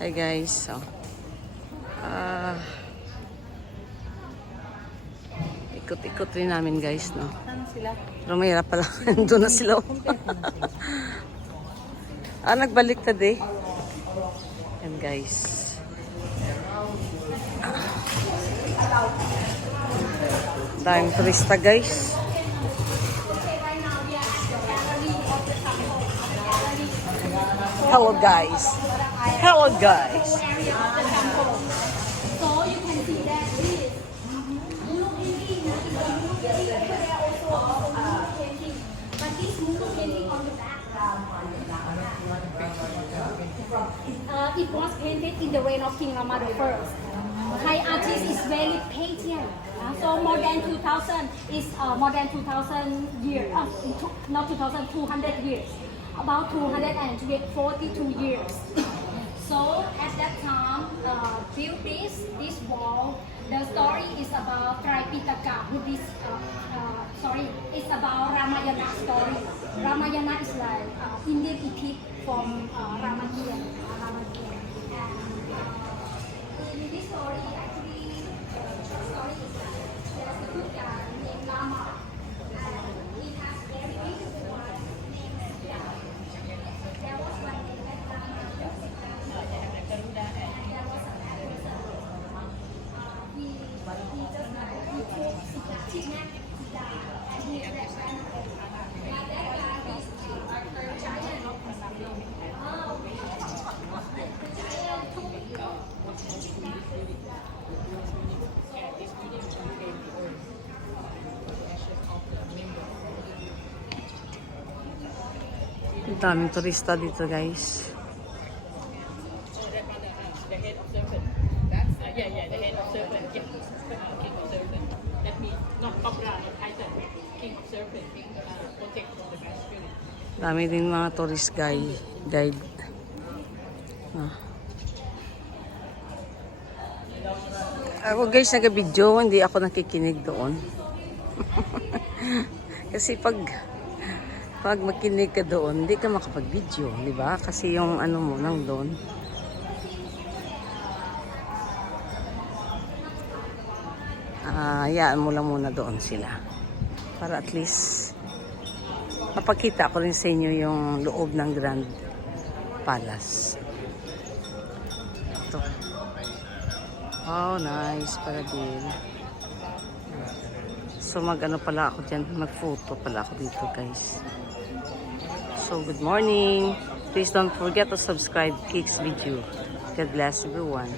Hi guys, so ikot-ikot rin namin guys, no? Saan sila? Pero mahirap pala. Doon na sila. Nagbalik na eh. Yan guys. Daming turista guys. Hello guys. Hello guys. So you can see that this Mulu painting, Mulu painting over there also Mulu painting, but this Mulu painting on the background. It was painted in the reign of King Rama the First. Thai artist is very patient. So more than 2,000 is more than 2,000 years. Not 2,000, 200 years. About 242 years. So at that time, built this wall. The story is about Tripitaka. It's about Ramayana story. Ramayana is like Indian epic from Ramayana. And in this story, actually, the story is that there's a good guy named Rama, and he has very beautiful wife named Sita. There was one day that Rama and there was a bad person. He just he took Sita, kidnapped Sita, and he left her. But that guy is a giant. Ang daming turista dito guys. The head of serpent. That's the head of serpent. Yeah. King of serpent. That means not cobra, not python. King of serpent. Protect from the bad spirit. Dami din mga tourist guide. Ako guys, nag-video, hindi ako nakikinig doon. Kasi pag makinig ka doon, hindi ka makapag-video, di ba? Kasi yung ano mo nang doon. Hayaan mo lang muna doon sila. Para at least mapakita ko rin sa inyo yung loob ng Grand Palace. Ito. Oh, nice para din. So mag-ano pala ako dyan, mag-photo pala ako dito guys. So good morning. Please don't forget to subscribe Kicks Video. God bless everyone.